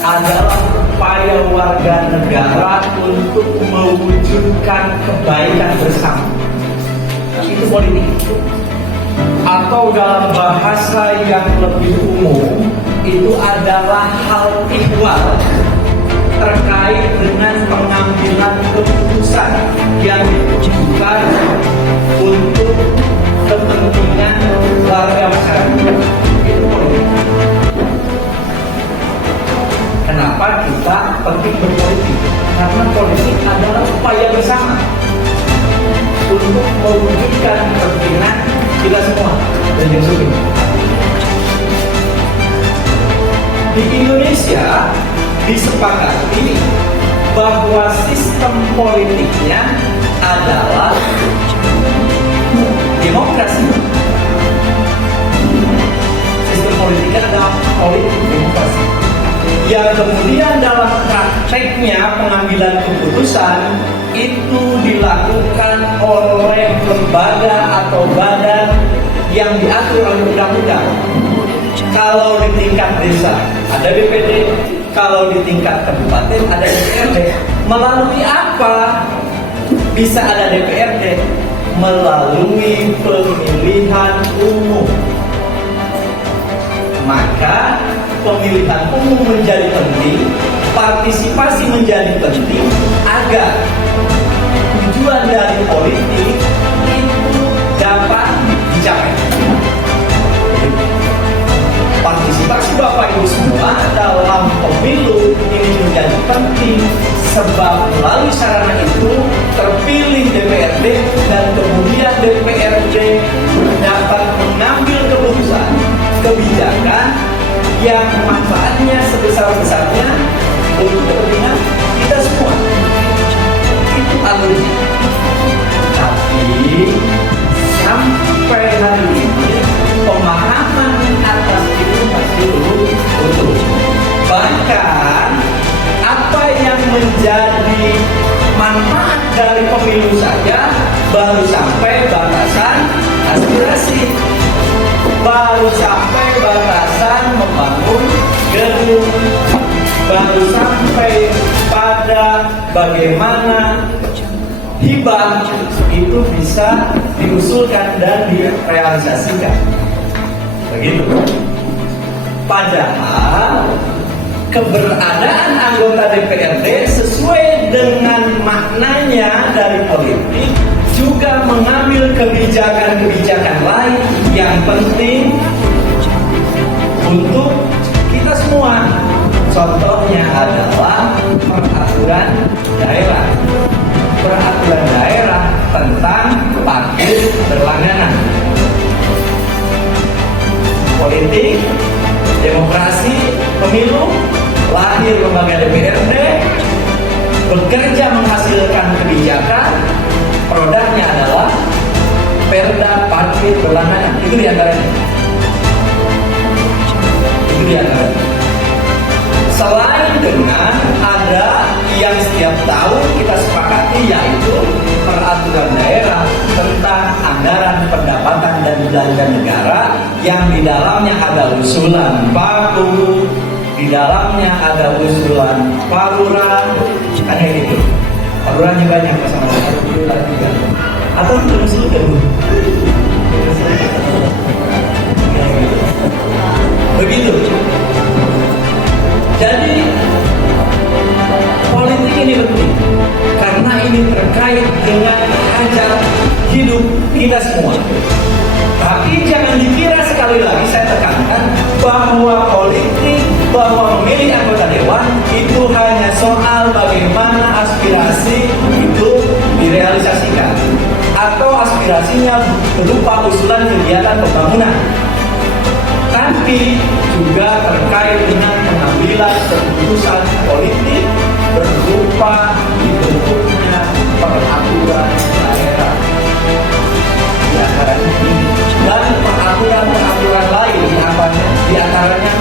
adalah upaya warga negara untuk mewujudkan kebaikan bersama. Itu politik. Atau dalam bahasa yang lebih umum, itu adalah hal ihwal terkait dengan pengambilan keputusan yang ditujukan untuk kepentingan warga masyarakat. Itu politik. Kenapa kita penting berpolitik? Karena politik adalah upaya bersama untuk mewujudkan kepentingan kita semua dan yang lain. Di Indonesia disepakati bahwa sistem politiknya adalah demokrasi. Sistem politiknya adalah politik demokrasi. Yang kemudian dalam prakteknya pengambilan keputusan itu dilakukan oleh lembaga atau badan yang diatur oleh undang-undang. Kalau di tingkat desa ada DPD, kalau di tingkat kabupaten ada DPRD. Melalui apa bisa ada DPRD? Melalui pemilihan umum. Maka pemilihan umum menjadi penting, partisipasi menjadi penting agar tujuan dari politik itu dapat dicapai. Partisipasi Bapak Ibu semua dalam pemilu ini menjadi penting sebab melalui sarana itu terpilih DPRD dan kemudian DPRD dapat mengambil keputusan kebijakan yang manfaatnya sebesar-besarnya untuk kepentingan kita semua. Itu alurnya. Tapi sampai hari ini pemahaman atas itu masih belum utuh. Bahkan apa yang menjadi manfaat dari pemilu saja baru sampai batasan aspirasi, baru sampai batasan membangun gedung, baru sampai pada bagaimana hibah itu bisa diusulkan dan direalisasikan. Begitu. Padahal keberadaan anggota DPRD sesuai dengan maknanya dari politik juga mengambil kebijakan-kebijakan lain yang penting untuk kita semua. Contohnya adalah peraturan daerah. Peraturan daerah tentang parkir berlangganan. Politik, demokrasi, pemilu, lahir lembaga DPRD, bekerja menghasilkan kebijakan, produknya adalah perda parkir berlangganan. Itu diantaranya. Itu diantaranya. Selain dengan ada yang setiap tahun kita sepakati, yaitu peraturan daerah tentang anggaran pendapatan dan belanja negara yang di dalamnya ada usulan Paku, di dalamnya ada usulan Parura, kan kayak gitu. Paruranya banyak sama Parura juga. Atau usulkan begitu. Jadi politik ini penting karena ini terkait dengan hajat hidup kita semua. Tapi jangan dikira, sekali lagi saya tekankan, bahwa politik, bahwa memilih anggota dewan itu hanya soal bagaimana aspirasi itu direalisasikan atau aspirasinya berupa usulan kegiatan pembangunan. Tapi juga terkait dengan pengambilan keputusan politik berupa dibentuknya peraturan daerah. Dan peraturan-peraturan lain di antaranya